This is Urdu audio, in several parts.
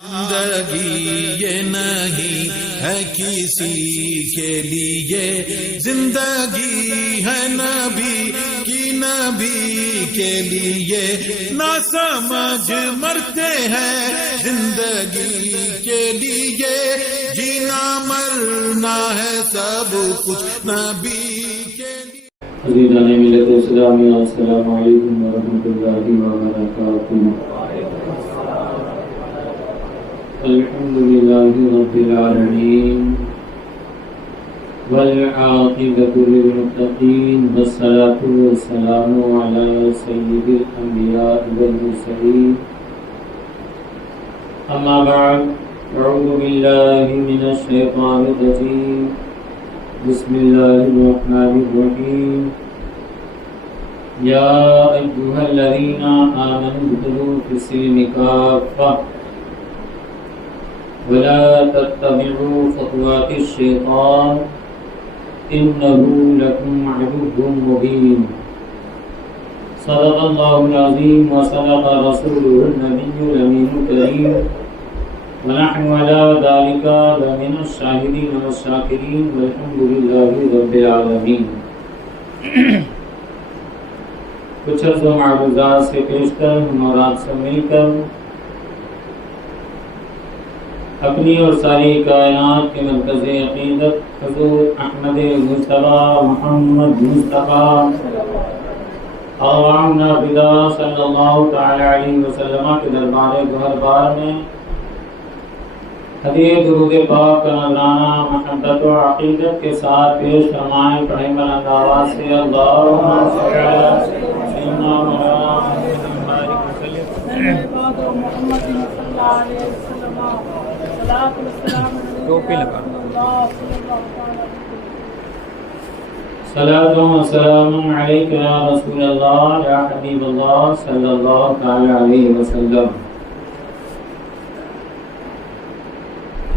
زندگی یہ نہیں ہے کسی کے لیے، زندگی ہے نبی کی، نبی کے لیے نہ سمجھ مرتے ہیں زندگی کے لیے، جینا مرنا ہے سب کچھ نبی کے لیے۔ عزیزان ملت اسلامی، السلام علیکم ورحمۃ اللہ وبرکاتہ۔ الحمد للہ رب العالمین والعاقبۃ للمتقین، والصلاة والسلام علی سید الانبیاء والمرسلین، اما بعد، اعوذ باللہ من الشیطان الرجیم، بسم اللہ الرحمن الرحیم۔ یا ایھا الذین آمنوا ادخلوا فی السلم کافۃ ولا تتبعوا خطوات الشیطان انه لکم عدو مبین۔ صدق اللہ العظیم وصدق رسولہ النبی الامین الکریم، ونحن على ذلك لمن الشاهدين والشاكرين والحمد لله رب العالمين۔ کچھ عرض و معروضات سے پیشتر ہم اور آپ سے مل کر اپنی اور ساری کائنات کے مرکز عقیدت حضور احمد مصطفیٰ محمد مصطفیٰ اعواننا فدا صلی اللہ تعالی علیہ وسلم کے دربار گوہر بار میں ہدیہ درود پاک کا نذرانہ محبت و عقیدت کے ساتھ پیش فرمائیں۔ پڑھیں بلند آواز سے اللہم صل علی سیدنا محمد صلاۃ و سلام علیک یا رسول اللہ یا حبیب اللہ صلی اللہ تعالی علیہ وسلم۔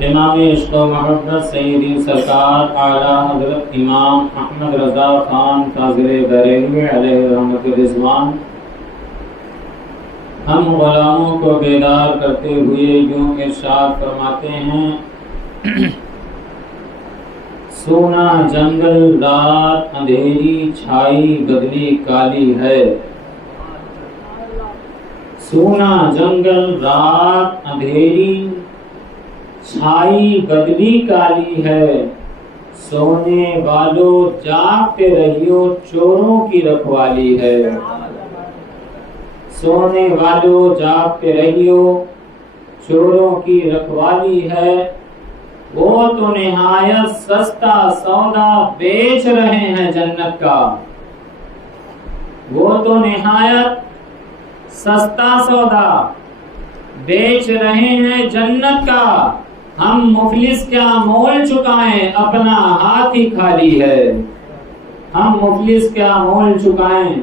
امام عشق و محبت سیدی سرکار اعلیٰ حضرت امام احمد رضا خان قاضر بریلوی علیہ رحمت رضوان ہم غلاموں کو بیدار کرتے ہوئے یوں ارشاد فرماتے ہیں، سونا جنگل رات اندھیری چھائی بدلی کالی ہے، سونا جنگل رات اندھیری چھائی بدلی کالی ہے، سونے والوں جاگتے رہیو چوروں کی رکھوالی ہے، سونے والوں جاگتے رہیو چوروں کی رکھوالی ہے، وہ تو نہایت سستا سودا بیچ رہے ہیں جنت کا، وہ تو نہایت سستا سودا بیچ رہے ہیں جنت کا، ہم مفلس کیا مول چکائیں اپنا ہاتھ ہی خالی ہے، ہم مفلس کیا مول چکائیں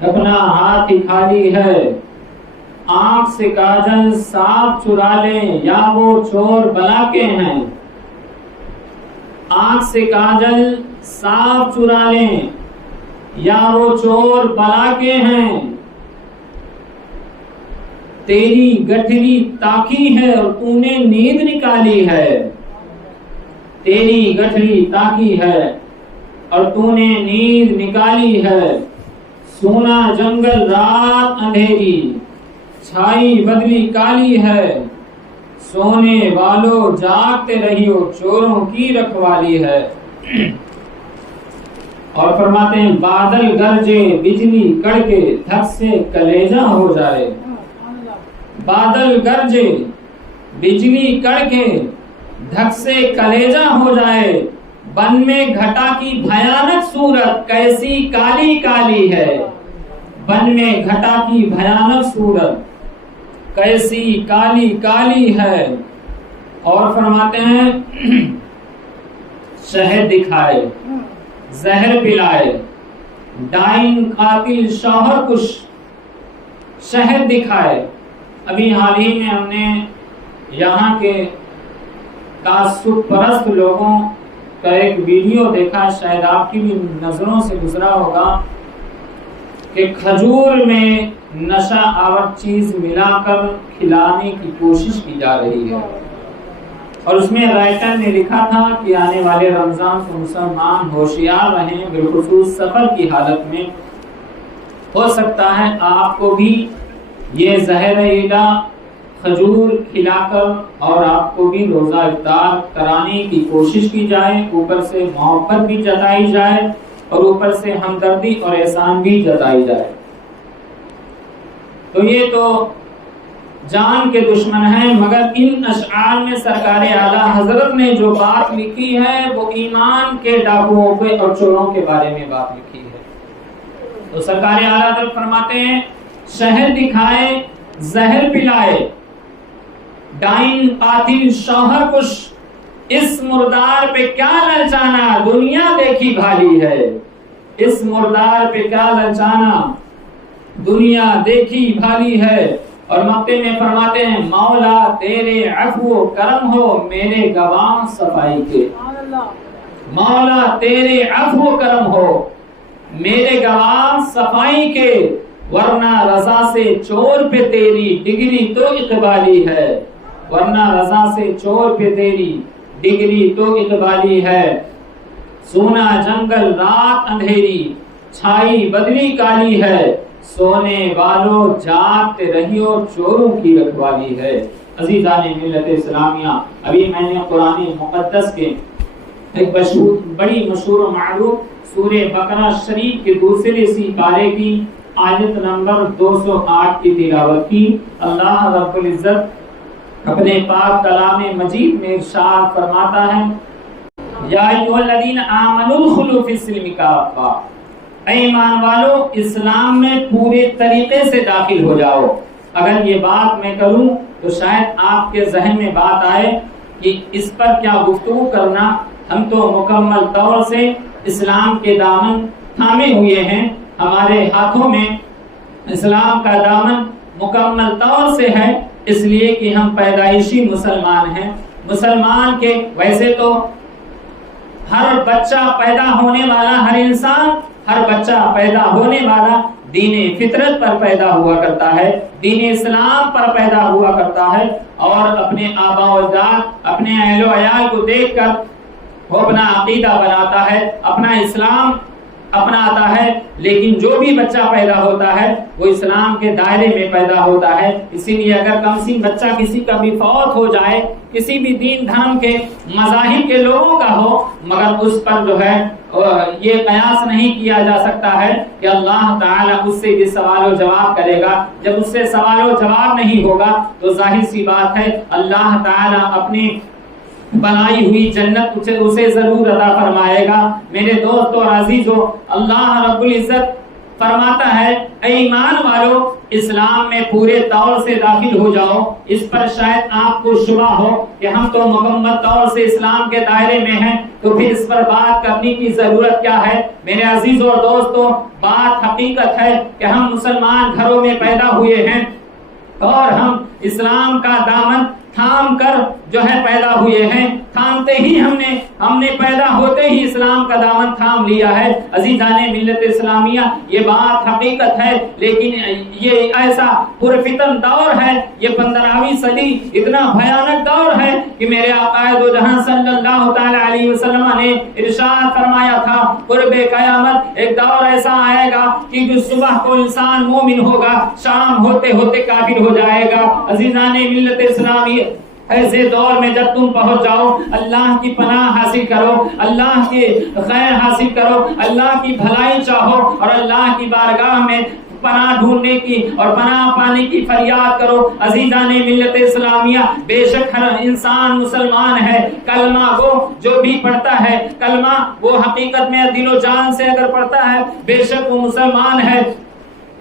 اپنا ہاتھ ہی خالی ہے، آنکھ سے کاجل صاف چرا لیں یا وہ چور بلا کے ہیں، آنکھ سے کاجل صاف چرا لیں یا وہ چور بلا کے ہیں، تیری گٹھلی تاکی ہے اور تو نے نیند نکالی ہے، تیری گٹھلی تاکی ہے اور تو نے نیند نکالی ہے، سونا جنگل رات اندھیری چھائی بدلی کالی ہے، سونے والوں جاگتے رہیو چوروں کی رکھوالی ہے۔ اور فرماتے ہیں، بادل گرجے بجلی کڑکے دھک سے کلیجہ ہو جائے، بادل گرجے بجلی کڑکے دھک سے کلیجہ ہو جائے، بن میں گھٹا کی بھیانک صورت کیسی کالی کالی ہے، بن میں گھٹا کی بھیانک صورت کیسی کالی کالی ہے۔ اور فرماتے ہیں، شہد دکھائے زہر پلائے ڈائن قاتل شوہر کش، شہد دکھائے۔ ابھی حال ہی میں ہم نے یہاں کے تعصب پرست لوگوں کا ایک ویڈیو دیکھا، شاید آپ کی بھی نظروں سے گزرا ہوگا کہ کھجور میں نشہ آور چیز ملا کر کھلانے کی کوشش کی جا رہی ہے، اور اس میں رائٹر نے لکھا تھا کہ آنے والے رمضان کو مسلمان ہوشیار رہیں، بالخصوص سفر کی حالت میں ہو سکتا ہے آپ کو بھی یہ زہر الہ کھجور کھلا کر اور آپ کو بھی روزہ افطار کرانے کی کوشش کی جائے، اوپر سے محبت بھی جتائی جائے اور اوپر سے ہمدردی اور احسان بھی جتائی جائے۔ تو یہ تو جان کے دشمن ہیں، مگر ان اشعار میں سرکار اعلیٰ حضرت نے جو بات لکھی ہے وہ ایمان کے ڈاکوؤں پہ اور چوروں کے بارے میں بات لکھی ہے۔ تو سرکار اعلیٰ حضرت فرماتے ہیں شہر دکھائے زہر پلائے، ڈائن قاتل شوہر کش، اس مردار پہ کیا للچانا، دنیا دیکھی بھالی ہے، اس مردار پہ کیا للچانا، دنیا دیکھی بھالی ہے۔ اور مقطع میں فرماتے ہیں مولا تیرے عفو و کرم ہو میرے گواہ صفائی کے، مولا تیرے عفو و کرم ہو میرے گواہ صفائی کے، ورنہ رضا سے چور پہ تیری ڈگری تو اقبالی ہے، ورنہ رضا سے چور پہ تیری ڈگری تو اقبالی ہے۔ سونا جنگل رات اندھیری، چھائی بدلی کالی ہے، سونے والوں جاگتے رہیو چوروں کی رکھوالی ہے۔ عزیزان ملت اسلامیہ، ابھی میں نے قرآن مقدس کے ایک بڑی مشہور و معروف سورہ بقرہ شریف کے دوسرے سی پارے کی آیت نمبر 208 کی تلاوت کی۔ اللہ رب العزت اپنے پاک کلام مجید میں ارشاد فرماتا ہے یا ایھا الذین آمنوا ادخلوا فی السلم کافہ، اے ایمان والو اسلام میں پورے طریقے سے داخل ہو جاؤ۔ اگر یہ بات میں کروں تو شاید آپ کے ذہن میں بات آئے کہ اس پر کیا گفتگو کرنا، ہم تو مکمل طور سے اسلام کے دامن تھامے ہوئے ہیں، ہمارے ہاتھوں میں اسلام کا دامن مکمل طور سے ہے، اس لیے کہ ہم پیدائشی مسلمان ہیں۔ مسلمان کے ویسے تو ہر بچہ پیدا ہونے والا، ہر انسان، ہر بچہ پیدا ہونے والا دین فطرت پر پیدا ہوا کرتا ہے، دین اسلام پر پیدا ہوا کرتا ہے، اور اپنے آبا و اجداد، اپنے اہل و عیال کو دیکھ کر وہ اپنا عقیدہ بناتا ہے، اپنا اسلام اپناتا ہے۔ لیکن جو بھی بچہ پیدا ہوتا ہے وہ اسلام کے دائرے میں پیدا ہوتا ہے۔ اسی لیے اگر کمسن بچہ کسی کا بھی فوت ہو جائے، کسی بھی دین دھرم کے مذاہب کے لوگوں کا ہو، مگر اس پر جو ہے یہ قیاس نہیں کیا جا سکتا ہے کہ اللہ تعالیٰ اس سے یہ سوال و جواب کرے گا۔ جب اس سے سوال و جواب نہیں ہوگا تو ظاہر سی بات ہے اللہ تعالیٰ اپنی بنائی ہوئی جنت اسے ضرور عطا فرمائے گا۔ میرے دوستو اور عزیزو، اللہ رب العزت فرماتا ہے اے ایمان والو اسلام میں پورے طور سے داخل ہو جاؤ۔ اس پر شاید آپ کو شبہ ہو کہ ہم تو مکمل طور سے اسلام کے دائرے میں ہیں، تو پھر اس پر بات کرنے کی ضرورت کیا ہے؟ میرے عزیزو اور دوستو، بات حقیقت ہے کہ ہم مسلمان گھروں میں پیدا ہوئے ہیں اور ہم اسلام کا دامن تھام کر جو ہے پیدا ہوئے ہیں۔ تھامتے ہی ہم نے پیدا ہوتے ہی اسلام کا دامن تھام لیا ہے۔ عزیزان ملت اسلامیہ، یہ بات حقیقت ہے، لیکن یہ ایسا پرفتن دور ہے، یہ 15ویں صدی اتنا بھیانک دور ہے کہ میرے آقا دو جہاں صلی اللہ تعالی علیہ وسلم نے ارشاد فرمایا تھا قرب قیامت ایک دور ایسا آئے گا کہ جو صبح کو انسان مومن ہوگا، شام ہوتے ہوتے کافر ہو جائے گا۔ عزیزان ملت اسلامیہ، ایسے دور میں جب تم پہنچ جاؤ، اللہ کی پناہ حاصل کرو، اللہ کی خیر حاصل کرو، اللہ کی بھلائی چاہو اور اللہ کی بارگاہ میں پناہ ڈھونڈنے کی اور پناہ پانے کی فریاد کرو۔ عزیزان ملت اسلامیہ، بے شک ہر انسان مسلمان ہے، کلمہ وہ جو بھی پڑھتا ہے، کلمہ وہ حقیقت میں دل و جان سے اگر پڑھتا ہے، بے شک وہ مسلمان ہے،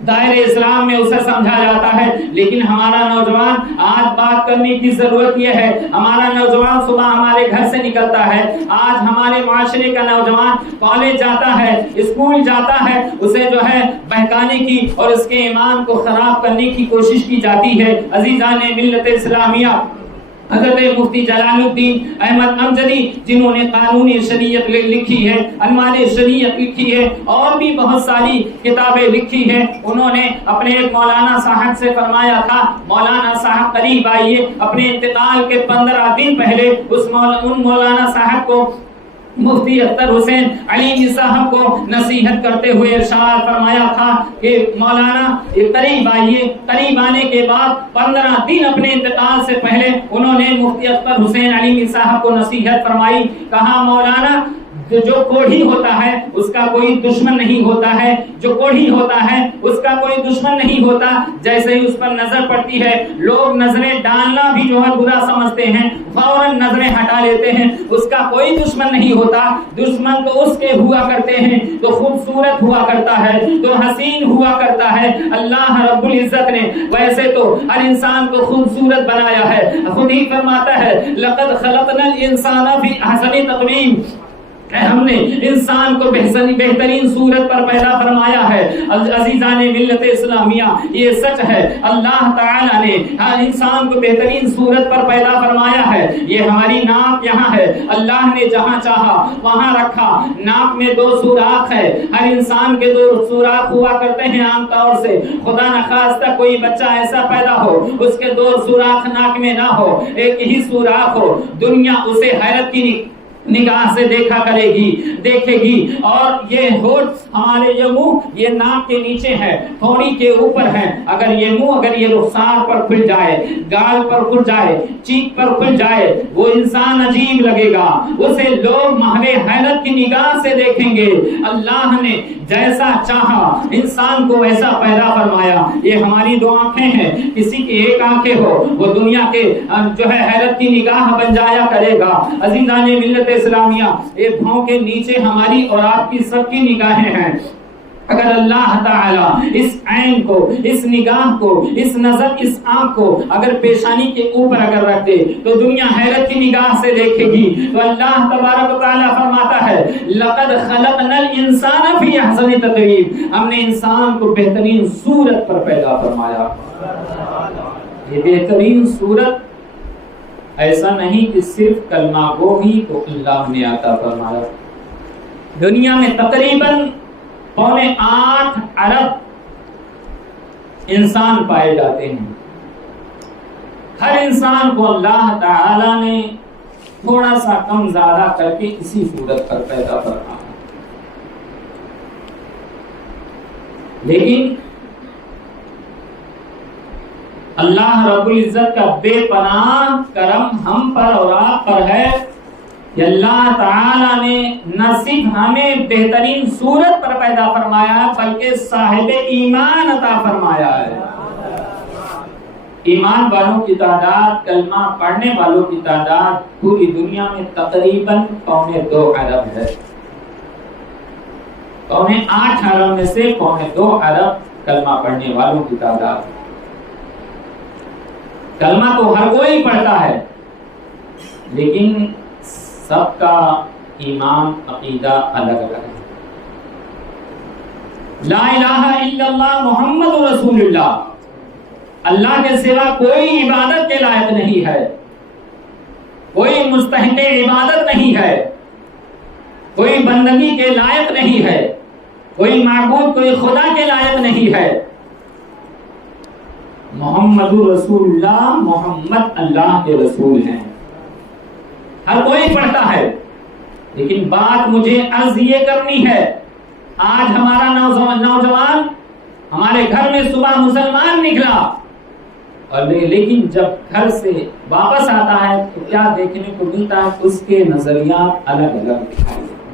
دائرے اسلام میں اسے سمجھا جاتا ہے۔ لیکن ہمارا نوجوان، آج بات کرنے کی ضرورت یہ ہے، ہمارا نوجوان صبح ہمارے گھر سے نکلتا ہے، آج ہمارے معاشرے کا نوجوان کالج جاتا ہے، اسکول جاتا ہے، اسے جو ہے بہکانے کی اور اس کے ایمان کو خراب کرنے کی کوشش کی جاتی ہے۔ عزیزان ملت اسلامیہ، حضرت مفتی جلال الدین احمد امجدی جنہوں نے قانون شریعت لکھی ہے، انوار شریعت لکھی ہے، اور بھی بہت ساری کتابیں لکھی ہیں، انہوں نے اپنے ایک مولانا صاحب سے فرمایا تھا، مولانا صاحب قریب آئیے، اپنے انتقال کے 15 دن پہلے ان مولانا صاحب کو مفتی اختر حسین علیمی صاحب کو نصیحت کرتے ہوئے ارشاد فرمایا تھا کہ مولانا قریب آئیے۔ قریب آنے کے بعد 15 دن اپنے انتقال سے پہلے انہوں نے مفتی اختر حسین علیمی صاحب کو نصیحت فرمائی، کہا مولانا جو کوڑھی ہوتا ہے اس کا کوئی دشمن نہیں ہوتا ہے، جو کوڑھی ہوتا ہے اس کا کوئی دشمن نہیں ہوتا، جیسے ہی اس پر نظر پڑتی ہے لوگ نظریں ڈالنا بھی جو ہے برا سمجھتے ہیں، فوراً نظریں ہٹا لیتے ہیں، اس کا کوئی دشمن نہیں ہوتا، دشمن تو اس کے ہوا کرتے ہیں تو خوبصورت ہوا کرتا ہے، تو حسین ہوا کرتا ہے۔ اللہ رب العزت نے ویسے تو ہر انسان کو خوبصورت بنایا ہے، خود ہی فرماتا ہے لقد خلقنا الانسان فی احسن تقویم، ہم نے انسان کو بہترین صورت پر پیدا فرمایا ہے۔ عزیزان ملت اسلامیہ یہ سچ ہے، اللہ تعالی نے ہر انسان کو بہترین صورت پر پیدا فرمایا ہے۔ یہ ہماری ناک یہاں ہے، اللہ نے جہاں چاہا وہاں رکھا، ناک میں 2 سوراخ ہے، ہر انسان کے 2 سوراخ ہوا کرتے ہیں عام طور سے، خدا نخواستہ کوئی بچہ ایسا پیدا ہو اس کے 2 سوراخ ناک میں نہ ہو، ایک ہی سوراخ ہو، دنیا اسے حیرت کی نگاہ سے دیکھا کرے گی، دیکھے گی۔ اور یہ ہونٹ ہمارے یہ منہ یہ ناک کے نیچے ہے، تھوڑی کے اوپر ہے، اگر یہ منہ اگر یہ رخسار پر کھل جائے، گال پر کھل جائے، چیک پر کھل جائے، وہ انسان عجیب لگے گا، اسے لوگ محل حیرت کی نگاہ سے دیکھیں گے۔ اللہ نے جیسا چاہا انسان کو ویسا پیدا فرمایا۔ یہ ہماری 2 آنکھیں ہیں، کسی کی 1 آنکھیں ہو وہ دنیا کے جو ہے حیرت کی نگاہ بن جایا کرے گا۔ عزیزان ملت اسلامیہ ایک پاؤں کے نیچے ہماری اور آپ کی سب کی نگاہیں ہیں۔ اگر اللہ تعالی اس عین کو، اس نگاہ کو، اس نظر، اس آنکھ کو اگر پیشانی کے اوپر اگر رکھ دے تو دنیا حیرت کی نگاہ سے دیکھے گی۔ تو اللہ تبارک و تعالی فرماتا ہے لقد خلقنا الانسان فی احسن تقویم، ہم نے انسان کو بہترین صورت پر پیدا فرمایا۔ یہ بہترین صورت ایسا نہیں کہ صرف کلمہ گو ہی کو اللہ نے عطا فرمایا۔ دنیا میں تقریباً 8.25 ارب انسان پائے جاتے ہیں، ہر انسان کو اللہ تعالی نے تھوڑا سا کم زیادہ کر کے اسی صورت پر پیدا فرمایا، لیکن اللہ رب العزت کا بے پناہ کرم ہم پر اور آپ پر ہے کہ اللہ تعالی نے نہ صرف ہمیں بہترین صورت پر پیدا فرمایا بلکہ صاحب ایمان عطا فرمایا ہے۔ ایمان والوں کی تعداد، کلمہ پڑھنے والوں کی تعداد پوری دنیا میں تقریباً 2.25 ارب ہے۔ 8.25 ارب میں سے 2.25 ارب کلمہ پڑھنے والوں کی تعداد۔ کلمہ تو ہر کوئی پڑھتا ہے، لیکن سب کا ایمان عقیدہ الگ الگ ہے۔ لا الہ الا اللہ محمد رسول اللہ، اللہ کے سوا کوئی عبادت کے لائق نہیں ہے، کوئی مستحق عبادت نہیں ہے، کوئی بندگی کے لائق نہیں ہے، کوئی معبود کوئی خدا کے لائق نہیں ہے۔ محمد رسول اللہ، محمد اللہ کے رسول ہیں، ہر کوئی پڑھتا ہے۔ لیکن بات مجھے عرض یہ کرنی ہے، آج ہمارا نوجوان ہمارے گھر میں صبح مسلمان نکلا، اور لیکن جب گھر سے واپس آتا ہے تو کیا دیکھنے کو ملتا ہے؟ اس کے نظریات الگ الگ دکھائی دیتے ہیں،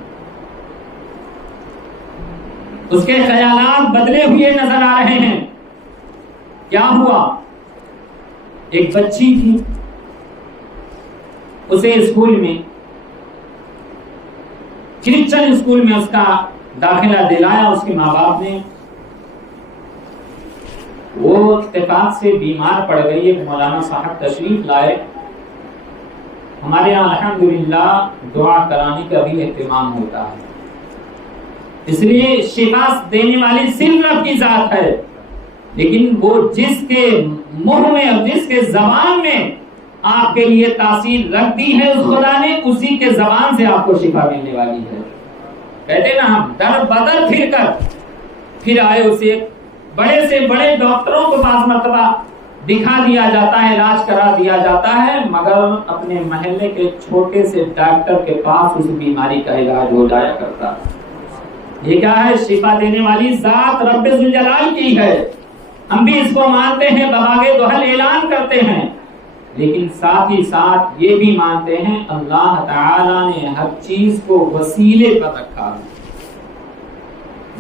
اس کے خیالات بدلے ہوئے نظر آ رہے ہیں۔ کیا ہوا؟ ایک بچی تھی، اسے اسکول میں، کرسچن اسکول میں اس کا داخلہ دلایا اس کے ماں باپ نے۔ وہ اتفاق سے بیمار پڑ گئی، ایک مولانا صاحب تشریف لائے، ہمارے یہاں الحمدللہ دعا کرانے کا بھی اہتمام ہوتا ہے، اس لیے شفا دینے والی صرف رب کی ذات ہے، لیکن وہ جس کے منہ میں اور جس کے زبان میں آپ کے لیے تاثیر رکھ دی ہے اس خدا نے، اسی کے زبان سے آپ کو شفا ملنے والی ہے۔ کہتے نا ہم در بدر پھر کر پھر آئے، اسے بڑے سے بڑے ڈاکٹروں کو بعض مرتبہ دکھا دیا جاتا ہے، علاج کرا دیا جاتا ہے، مگر اپنے محلے کے چھوٹے سے ڈاکٹر کے پاس اس بیماری کا علاج ہو جایا کرتا۔ یہ کیا ہے؟ شفا دینے والی ذات رب ذوالجلال کی ہے، ہم بھی اس کو مانتے ہیں، بباغ دوحل اعلان کرتے ہیں، لیکن ساتھ ہی ساتھ یہ بھی مانتے ہیں اللہ تعالی نے ہر چیز کو وسیلے پر رکھا ہے۔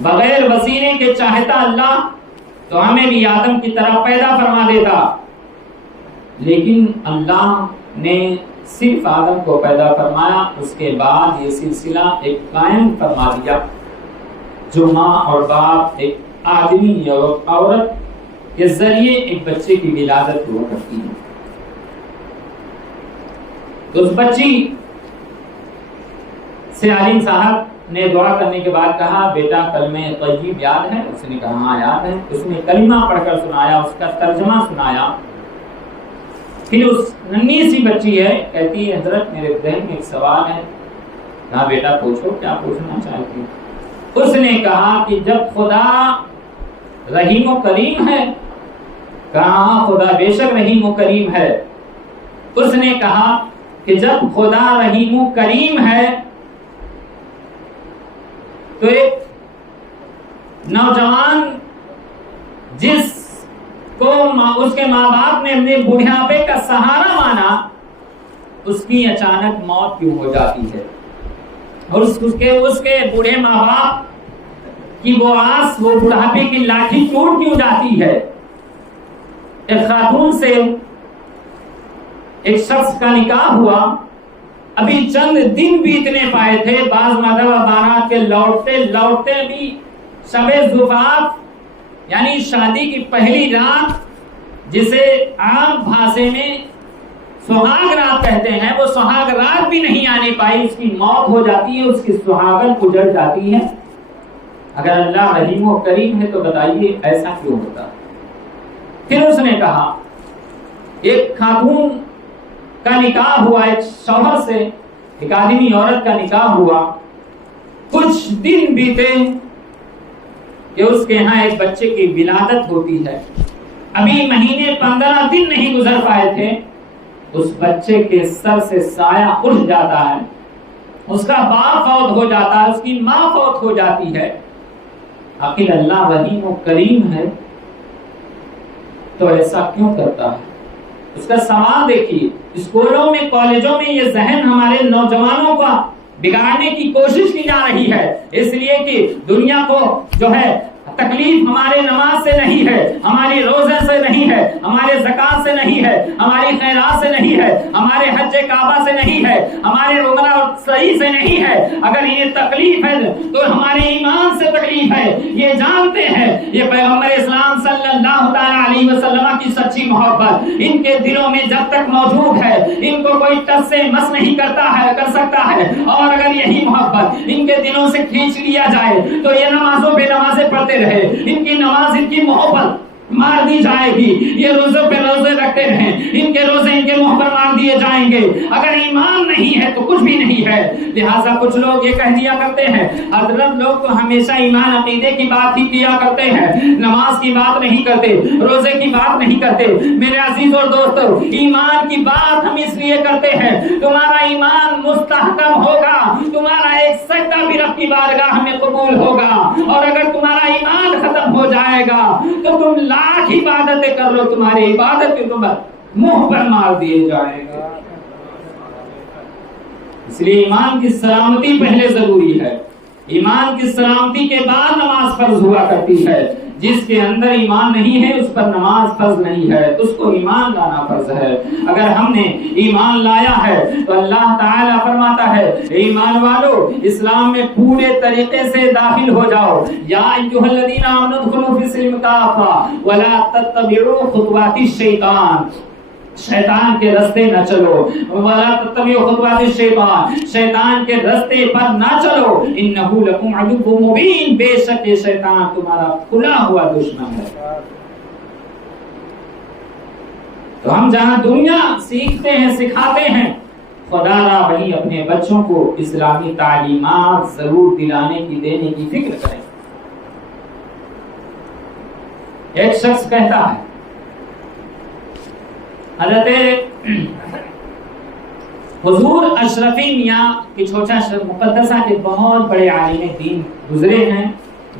بغیر وسیلے کے چاہتا اللہ تو ہمیں بھی آدم کی طرح پیدا فرما دیتا، لیکن اللہ نے صرف آدم کو پیدا فرمایا، اس کے بعد یہ سلسلہ ایک قائم فرما دیا، جو ماں اور باپ ایک آدمی یا عورت کے ذریعے ایک بچے کی ولادت ہوا کرتی ہے۔ تو اس بچی سے عالم صاحب نے دعا کرنے کے بعد کہا بیٹا کلمہ طیب یاد ہے؟ اس نے کہا ہاں یاد ہے۔ اس نے کلمہ پڑھ کر سنایا، اس کا ترجمہ سنایا۔ پھر اس ننھی سی بچی ہے، کہتی ہے حضرت میرے ذہن میں ایک سوال ہے۔ کہا بیٹا پوچھو، کیا پوچھنا چاہتی؟ اس نے کہا کہ جب خدا رحیم و کریم ہے، کہا خدا بے شک رحیم و کریم ہے۔ اس نے کہا کہ جب خدا رحیم و کریم ہے تو ایک نوجوان جس کو اس کے ماں باپ نے اپنے بڑھاپے کا سہارا مانا، اس کی اچانک موت کیوں ہو جاتی ہے؟ اور اس کے بوڑھے ماں باپ کی وہ آس، وہ بڑھاپے کی لاٹھی ٹوٹ کیوں جاتی ہے؟ ایک خاتون سے ایک شخص کا نکاح ہوا، ابھی چند دن بیتنے پائے تھے، بعض مرتبہ بارات کے لوٹتے بھی شب زفاف یعنی شادی کی پہلی رات، جسے عام بھاشے میں سہاگ رات کہتے ہیں، وہ سہاگ رات بھی نہیں آنے پائی، اس کی موت ہو جاتی ہے، اس کی سہاگن اجڑ جاتی ہے۔ اگر اللہ رحیم و کریم ہے تو بتائیے ایسا کیوں ہوتا؟ پھر اس نے کہا ایک خاتون کا نکاح ہوا، ایک شوہر سے ایک آدمی عورت کا نکاح ہوا، کچھ دن بیتے کہ اس کے ہاں ایک بچے کی ولادت ہوتی ہے، ابھی مہینے 15 دن نہیں گزر پائے تھے، اس بچے کے سر سے سایہ اٹھ جاتا ہے، اس کا باپ فوت ہو جاتا ہے، اس کی ماں فوت ہو جاتی ہے۔ آخر اللہ رحیم و کریم ہے تو ایسا کیوں کرتا ہے؟ اس کا سوال دیکھیے۔ اسکولوں میں، کالجوں میں یہ ذہن ہمارے نوجوانوں کا بگاڑنے کی کوشش کی جا رہی ہے، اس لیے کہ دنیا کو جو ہے تکلیف ہمارے نماز سے نہیں ہے، ہماری روزے سے نہیں ہے، ہمارے زکات سے نہیں ہے، ہماری خیرات سے نہیں ہے، ہمارے حج کعبہ سے نہیں ہے، ہمارے عمرہ اور صحیح سے نہیں ہے۔ اگر یہ تکلیف ہے تو ہمارے ایمان سے تکلیف ہے، یہ جانتے ہیں یہ پیغمبر اسلام صلی اللہ تعالی علیہ وسلم کی سچی محبت ان کے دلوں میں جب تک موجود ہے، ان کو کوئی ٹس سے مس نہیں کر سکتا ہے، اور اگر یہی محبت ان کے دلوں سے کھینچ لیا جائے تو یہ نمازوں پہ نمازیں پڑھتے رہے، ان کی نماز، ان کی محبت مار دی جائے گی، یہ روزے پہ روزے رکھتے رہیں، ان کے روزے ان کے منہ پر مار دیے جائیں گے۔ اگر ایمان نہیں ہے تو کچھ بھی نہیں ہے۔ لہٰذا کچھ لوگ یہ کہہ دیا کرتے ہیں حضرت لوگ تو ہمیشہ ایمان عقیدے کی بات ہی کیا کرتے ہیں، نماز کی بات نہیں کرتے، روزے کی بات نہیں کرتے۔ میرے عزیز اور دوستو، ایمان کی بات ہم اس لیے کرتے ہیں تمہارا ایمان مستحکم ہوگا، تمہارا ایک سجدہ بھی رب کی بارگاہ میں قبول ہوگا، اور اگر تمہارا ایمان ختم ہو جائے گا تو تم لاکھ عبادتیں کر لو، تمہاری عبادت کے منہ پر مار دیے جائیں گے۔ اس لیے ایمان کی سلامتی پہلے ضروری ہے، ایمان کی سلامتی کے بعد نماز فرض ہوا کرتی ہے۔ جس کے اندر ایمان نہیں ہے اس پر نماز فرض نہیں ہے، اس کو ایمان لانا فرض ہے۔ اگر ہم نے ایمان لایا ہے تو اللہ تعالیٰ فرماتا ہے ایمان والو اسلام میں پورے طریقے سے داخل ہو جاؤ۔ یا ایھا الذین آمنوا ادخلوا فی السلم کافۃ ولا تتبعوا خطوات الشیطان، شیطان کے رستے نہ چلو، ولا تتبعوا خطوات الشیطان، شیطان کے رستے پر نہ چلو، انہ لکم عدو مبین، بے شک یہ شیطان تمہارا کھلا ہوا دشمن ہے۔ تو ہم جہاں دنیا سیکھتے ہیں سکھاتے ہیں، خدا را وہیں اپنے بچوں کو اسلامی تعلیمات ضرور دلانے کی دینے کی فکر کریں۔ ایک شخص کہتا ہے حضرت حضور اشرفی میاں کی چھوٹا مقدسہ کے بہت بڑے عالم دین گزرے ہیں،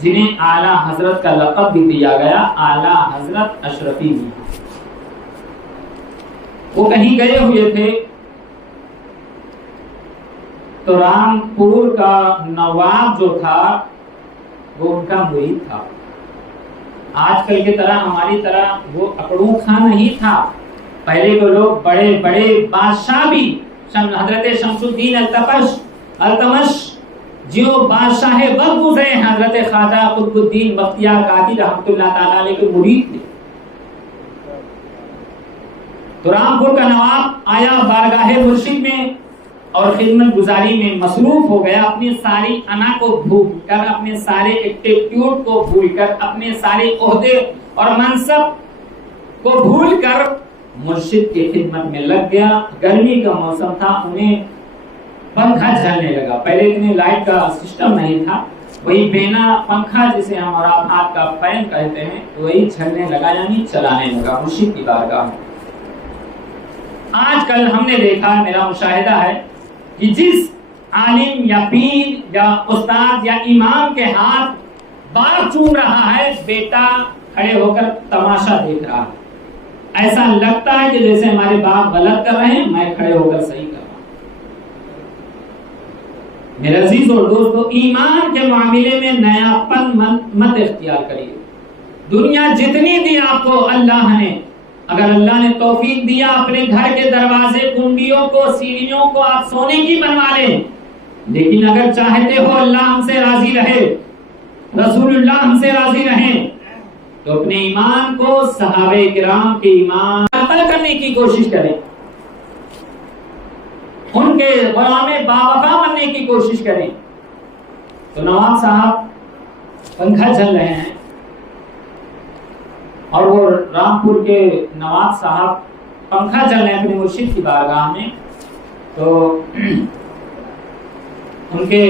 جنہیں اعلیٰ حضرت کا لقب بھی دیا گیا، اعلیٰ حضرت اشرفی میاں۔ وہ کہیں گئے ہوئے تھے تو رامپور کا نواب جو تھا وہ ان کا مرید تھا۔ آج کل کی طرح ہماری طرح وہ اکڑوں خاں نہیں تھا، پہلے کے لوگ بڑے بڑے بادشاہ بھی، حضرت شمس الدین التمش جو بادشاہ وقت گزرے ہیں، حضرت خواجہ قطب الدین بختیار کاکی رحمۃ اللہ تعالی علیہ کے مرید تھے۔ تو رامپور کا نواب آیا بارگاہ مرشد میں اور خدمت گزاری میں مصروف ہو گیا، اپنی ساری انا کو بھول کر، اپنے سارے ایٹیٹیوڈ کو بھول کر، اپنے سارے عہدے اور منصب کو بھول کر مرشد کی خدمت میں لگ گیا۔ گرمی کا موسم تھا، انہیں پنکھا جھلنے لگا، پہلے اتنے لائٹ کا سسٹم نہیں تھا، وہی بینا پنکھا جسے ہم اور آپ ہاتھ کا فین کہتے ہیں، وہی جھلنے لگا یعنی چلانے لگا مرشد کی بارگاہ میں۔ آج کل ہم نے دیکھا، میرا مشاہدہ ہے کہ جس عالم یا پیر یا استاد یا امام کے ہاتھ بال چوم رہا ہے، بیٹا کھڑے ہو کر تماشا دیکھ رہا ہے، ایسا لگتا ہے کہ جیسے ہمارے باپ غلط کر رہے ہیں، میں کھڑے ہو کر صحیح کر رہا ہوں۔ میرے عزیز اور دوستو، ایمان کے معاملے میں نیا پن مت اختیار کریے۔ دنیا جتنی دی آپ کو اللہ نے، اگر اللہ نے توفیق دیا اپنے گھر کے دروازے، کنڈیوں کو، سیڑھیوں کو آپ سونے کی بنوا لیں، لیکن اگر چاہتے ہو اللہ ہم سے راضی رہے، رسول اللہ ہم سے راضی رہیں، تو اپنے ایمان کو صحابہ کرام کے ایمان نقل کرنے کی کوشش کریں، ان کے غلام باوفا بننے کی کوشش کریں۔ تو نواب صاحب پنکھا چل رہے ہیں اور وہ رامپور کے نواب صاحب پنکھا چل رہے ہیں اپنے مرشد کی بارگاہ میں، تو ان کے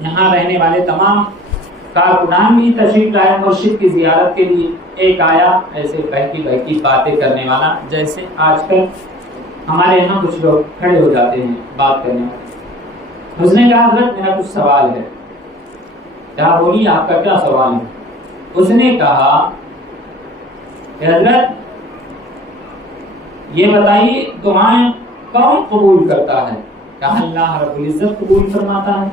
یہاں رہنے والے تمام کارکنان بھی تشریف لائے مرشد کی زیارت کے لیے۔ ایک آیا ایسے بہکی باتیں کرنے والا، جیسے آج کل ہمارے یہاں کچھ لوگ کھڑے ہو جاتے ہیں بات کرنے والے۔ اس نے کہا حضرت میرا کچھ سوال ہے۔ کہا بولیے آپ کا کیا سوال ہے؟ اس نے کہا کہ حضرت یہ بتائیے دعائیں کون قبول کرتا ہے؟ کہا اللہ رب العزت قبول فرماتا ہے۔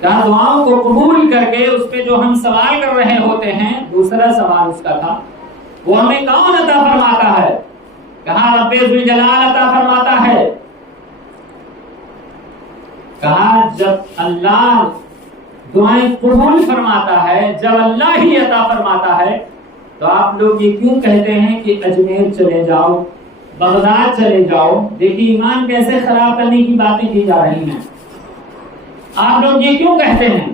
کہا دعاؤں کو قبول کر کے اس پہ جو ہم سوال کر رہے ہوتے ہیں، دوسرا سوال اس کا تھا، وہ ہمیں کون عطا فرماتا ہے؟ کہا رب ذوالجلال عطا فرماتا ہے۔ کہا جب اللہ دعائیں قبول فرماتا ہے، جب اللہ ہی عطا فرماتا ہے، تو آپ لوگ یہ کیوں کہتے ہیں کہ اجمیر چلے جاؤ، بغداد چلے جاؤ؟ دیکھیے ایمان کیسے خراب کرنے کی باتیں کی جا رہی ہیں۔ آپ لوگ یہ کیوں کہتے ہیں؟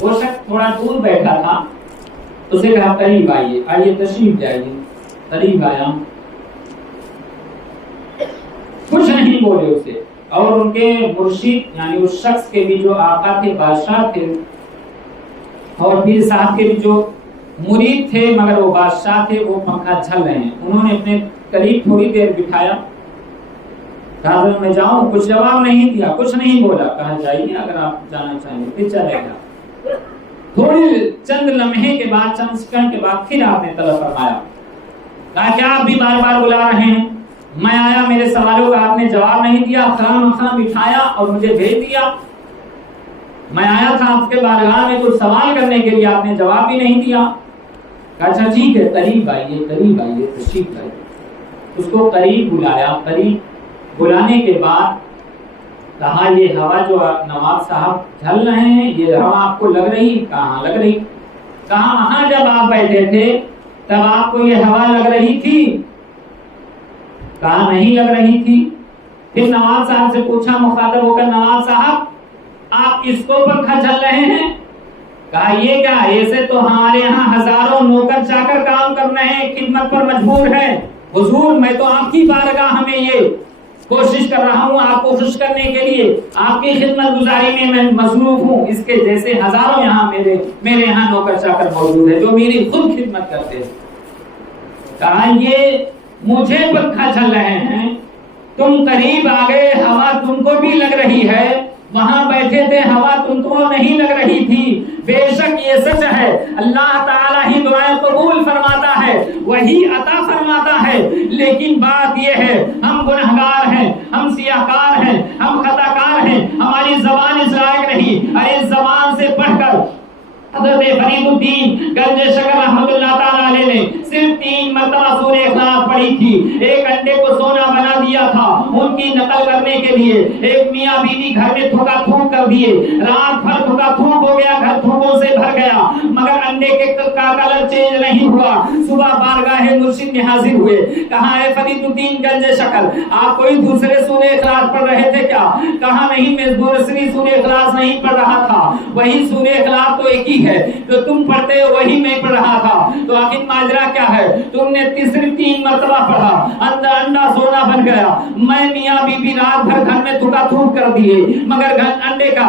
وہ شخص تھوڑا دور بیٹھا تھا، اسے کہا قریب آئیے، آئیے تشریف جائیے۔ قریب آیا، کچھ نہیں بولے اسے، اور ان کے مرشد یعنی اس شخص کے بھی جو آقا تھے، بادشاہ تھے، اور پیر صاحب کے بھی جو مرید تھے مگر وہ بادشاہ تھے، وہ پنکھا جھل رہے ہیں۔ انہوں نے اپنے قریب تھوڑی دیر بٹھایا، کہا میں جاؤں؟ کچھ جواب نہیں دیا، کچھ نہیں بولا۔ کہا جائیے اگر آپ جانا چاہیں، پھر چلے گا۔ تھوڑی چند لمحے کے بعد، چند سیکنڈ کے بعد پھر آپ نے طلب فرمایا، کہا کیا آپ بھی بار بار بلا رہے ہیں؟ میں آیا، میرے سوالوں کا آپ نے جواب نہیں دیا، خام خام بٹھایا اور مجھے بھیج دیا۔ میں آیا تھا آپ کے بارگاہ میں کچھ سوال کرنے کے لیے، آپ نے جواب بھی نہیں دیا۔ کہا اچھا ٹھیک ہے، قریب آئیے، قریب آئیے، تشریف لائیے۔ اس کو قریب بلایا، قریب بلانے کے بعد کہا یہ ہوا جو نواب صاحب جھل رہے ہیں، یہ ہوا آپ کو لگ رہی؟ کہاں لگ رہی؟ کہا وہاں جب آپ بیٹھے تھے تب آپ کو یہ ہوا لگ رہی تھی؟ کہا نہیں لگ رہی تھی۔ پھر نواب صاحب سے پوچھا مخاطب ہو کر، نواب صاحب آپ اس کو پنکھا جھل رہے ہیں؟ کہا یہ کیا، ایسے تو ہمارے یہاں ہزاروں نوکر چاکر کام کر رہے ہیں، خدمت پر مجبور ہے۔ حضور میں تو آپ کی بارگاہ میں یہ کوشش کر رہا ہوں آپ کو خوش کرنے کے لیے، آپ کی خدمت گزاری میں مصروف ہوں، اس کے جیسے ہزاروں یہاں میرے یہاں نوکر چاکر موجود ہے جو میری خود خدمت کرتے ہیں۔ کہا یہ مجھے پنکھا چل رہے ہیں، تم قریب آ گئے، ہوا تم کو بھی لگ رہی ہے، وہاں بیٹھے تھے ہوا تم کو نہیں لگ رہی تھی۔ بے شک یہ سچ ہے، اللہ تعالیٰ ہی دعائیں قبول فرماتا ہے، وہی عطا فرماتا ہے، لیکن بات یہ ہے ہم گنہگار ہیں، ہم سیاہکار ہیں، ہم خطا کار ہیں، ہماری زبان اس لائق نہیں۔ ارے زبان سے پڑھ کر حضرت فرید الدین گنج شکر رحمت اللہ تعالیٰ علیہ نے صرف 3 مرتبہ سورہ اخلاص پڑھی تھی۔ ایک انڈے کو سونا بنا دیا تھا ان کی نقل کرنے کے لیے، ایک میاں بیوی گھر میں تھوکا تھوک کر دیے، رات بھر تھوکا تھوک ہو گیا، گھر تھوکوں سے بھر گیا، مگر انڈے کا کلر چینج نہیں ہوا۔ صبح بارگاہ مرشد میں حاضر ہوئے، کہا ہے فرید الدین گنج شکر آپ کوئی دوسرے سورہ اخلاص پڑھ رہے تھے کیا؟ کہا نہیں میں دوسری سورہ اخلاص نہیں پڑھ رہا تھا، وہی سورہ اخلاص تو ایک ہی ہے جو تم پڑھتے ہو، وہی میں پڑھ رہا تھا۔ تو آخر ماجرا کیا ہے؟ تم نے صرف 3 مرتبہ پڑھا، انڈا سونا بن گیا، میں میاں بی بی رات بھر گھر میں تھوکا تھوک کر دیے، مگر انڈے کا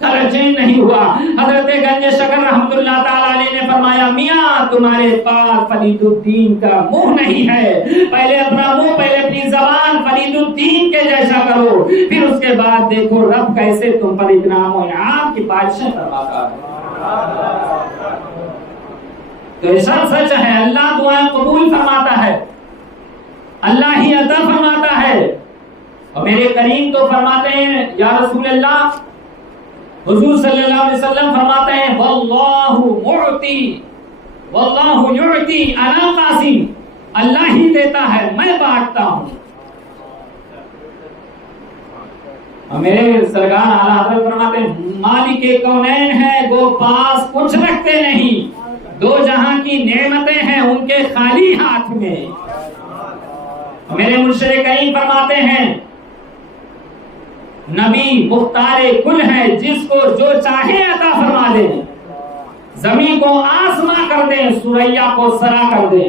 کلر چینج نہیں ہوا۔ حضرت گنج شکر رحمت اللہ تعالیٰ علیہ نے فرمایا میاں تمہارے پاس فرید الدین کا منہ نہیں ہے، پہلے اپنا منہ، پہلے اپنی زبان فرید الدین کے جیسا کرو، پھر اس کے بعد دیکھو رب کیسے تم پر انعام و انعام کی بارشیں فرماتا ہے۔ تو ایسا سچ ہے، اللہ دعائیں قبول فرماتا ہے، اللہ ہی عطا فرماتا ہے۔ اور میرے کریم تو فرماتے ہیں یا رسول اللہ، حضور صلی اللہ علیہ وسلم فرماتے ہیں واللہ معطی واللہ یعطی انا قاسم، اللہ ہی دیتا ہے میں بانٹتا ہوں۔ اور میرے سرکار اعلیٰ حضرت فرماتے ہیں مالک کونین ہے وہ پاس کچھ رکھتے نہیں، 2 جہاں کی نعمتیں ہیں ان کے خالی ہاتھ میں۔ میرے مرشد کریم فرماتے ہیں نبی مختار کل ہے، جس کو جو چاہے عطا فرما دے، زمین کو آسماں کر دیں، سوریا کو سرا کر دیں،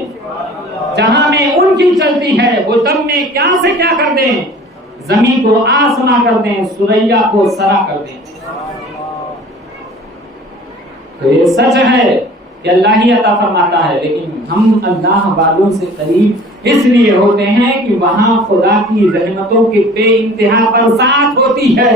جہاں میں ان کی چلتی ہے وہ دم میں کیا سے کیا کر دیں، زمین کو آسماں کر دیں، سوریا کو سرا کر دیں۔ تو یہ سچ ہے کہ اللہ ہی عطا فرماتا ہے، لیکن ہم اللہ والوں سے قریب اس لیے ہوتے ہیں کہ وہاں خدا کی رحمتوں کی بے انتہا برسات ہوتی ہے،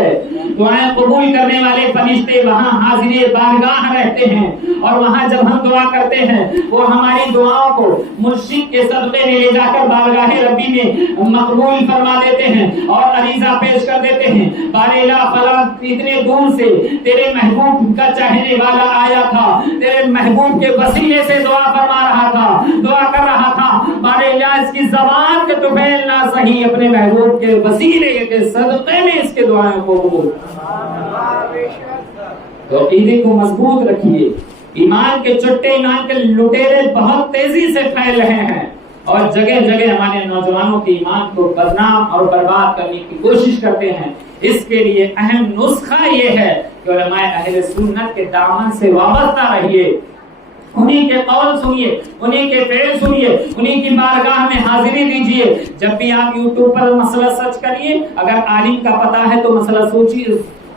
دعائیں قبول کرنے والے فرشتے وہاں حاضر بارگاہ رہتے ہیں، اور وہاں جب ہم دعا کرتے ہیں وہ ہماری دعاؤں کو مرشد کے صدقے میں لے جا کر بارگاہ ربی میں مقبول فرما دیتے ہیں اور عریضہ پیش کر دیتے ہیں۔ باریلا فلاں اتنے دور سے تیرے محبوب کا چاہنے والا آیا تھا، تیرے محبوب کے وسیلے سے دعا فرما رہا تھا، دعا کر رہا تھا، باریلا اس کی زبان کے تو پھیل نہ صحیح، اپنے محبوب کے وسیلے کے صدقے میں اس کے دعائیں قبول۔ تو عقیدے کو مضبوط رکھیے، ایمان کے چٹے، ایمان کے لٹیرے بہت تیزی سے پھیل رہے ہیں اور جگہ جگہ ہمارے نوجوانوں کے ایمان کو بدنام اور برباد کرنے کی کوشش کرتے ہیں۔ اس کے لیے اہم نسخہ یہ ہے کہ علماء اہل سنت کے دامن سے وابستہ رہیے، انہیں کے قول سنیے، انہیں کے فعل سنیے، انہیں کی بارگاہ میں حاضری دیجیے۔ جب بھی آپ یوٹیوب پر مسئلہ سرچ کریے، اگر عالم کا پتہ ہے تو مسئلہ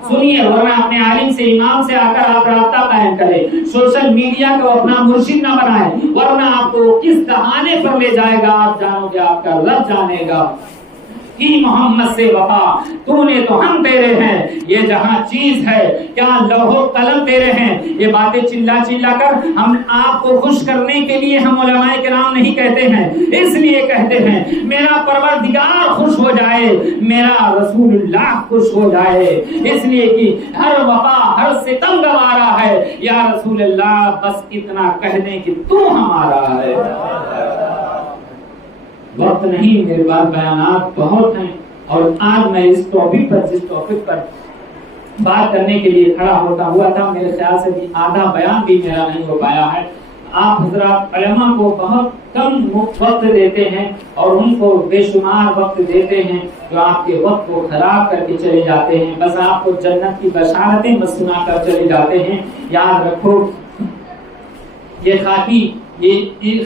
سنیے، ورنہ اپنے عالم سے، امام سے آ کر آپ رابطہ قائم کریں۔ سوشل میڈیا کو اپنا مرشد نہ بنائیں، ورنہ آپ کو کس دہانے پر لے جائے گا آپ جانو گے، آپ کا رب جانے گا۔ کی محمد سے وفا تو نے تو ہم تیرے ہیں، یہ جہاں چیز ہے کیا لوح و قلم تیرے ہیں۔ یہ باتیں چلا چلا کر ہم آپ کو خوش کرنے کے لیے ہم علماء کرام نہیں کہتے ہیں، اس لیے کہتے ہیں میرا پروردگار خوش ہو جائے، میرا رسول اللہ خوش ہو جائے، اس لیے کہ ہر وفا ہر ستم گوارا ہے، یا رسول اللہ بس اتنا کہہ دیں کہ تو ہمارا ہے۔ وقت نہیں، میرے پاس بیانات بہت ہیں، اور آج میں اس ٹاپک پر بات کرنے کے لیے کھڑا ہوتا ہوا تھا، میرے خیال سے بھی آدھا بیان بھی میرا نہیں ہو پایا ہے۔ آپ حضرات علماء کو بہت کم وقت دیتے ہیں اور ان کو بے شمار وقت دیتے ہیں جو آپ کے وقت کو خراب کر کے چلے جاتے ہیں. بس آپ کو جنت کی بشارتیں بس سنا کر چلے جاتے ہیں. یاد رکھو یہ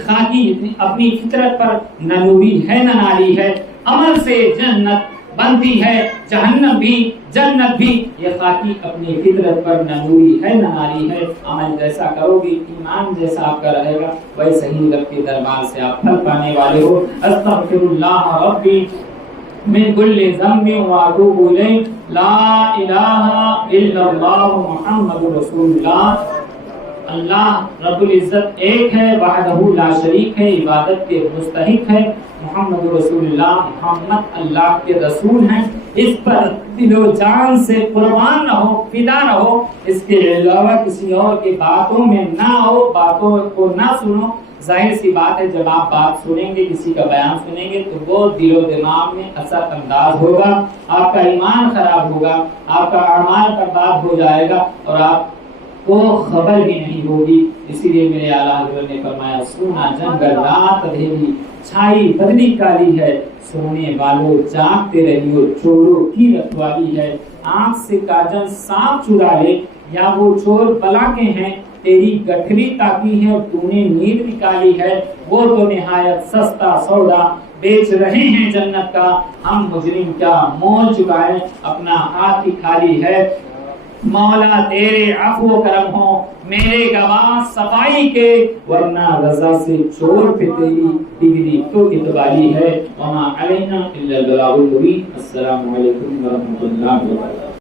خاکی اپنی فطرت پر نہ نوری ہے نہ ناری ہے. عمل سے جنت بنتی ہے، جہنم بھی جنت بھی. یہ خاکی اپنی فطرت پر نہ نوری ہے نہ ناری ہے. عمل جیسا کرو گے، ایمان جیسا آپ کا رہے گا، ویسے ہی رب کے دربار سے آپ پھل پانے والے ہو. استغفر اللہ ربی من کل ذنب واتوب الیہ. لا الہ الا اللہ محمد رسول اللہ. اللہ رب العزت ایک ہے، وحدہ لا شریک ہے، عبادت کے مستحق ہے. محمد رسول اللہ، محمد اللہ کے رسول ہیں. اس پر دل و جان سے قربان رہو، فدا رہو. اس کے علاوہ کسی اور کی باتوں میں نہ آؤ، باتوں کو نہ سنو. ظاہر سی بات ہے جب آپ بات سنیں گے، کسی کا بیان سنیں گے تو وہ دل و دماغ میں اثر انداز ہوگا، آپ کا ایمان خراب ہوگا، آپ کا اعمال برباد ہو جائے گا اور آپ کو خبر بھی نہیں ہوگی. اسی لیے میرے اعلیٰ حضرت نے فرمایا سونا جنگل رات اندھیری، چھائی بدلی کالی ہے، سونے والوں جاگتے رہیو، چوروں کی رکھوالی ہے. آنکھ سے کاجل سانپ چرا لے یا وہ چور بلا کے ہیں، تیری گٹھری تاکی ہے اور تو نے نیند نکالی ہے. وہ تو نہایت سستا سودا بیچ رہے ہیں جنت کا، ہم مجرم کیا مول چکائیں، اپنا ہاتھ ہی خالی ہے. مولا تیرے عفو و کرم ہو، میرے گواہ صفائی کے، ورنہ رضا سے چور پہ تیری ڈگری تو اتوالی ہے. وما علینا الا البلاغ المبین. السلام علیکم ورحمۃ اللہ وبرکاتہ.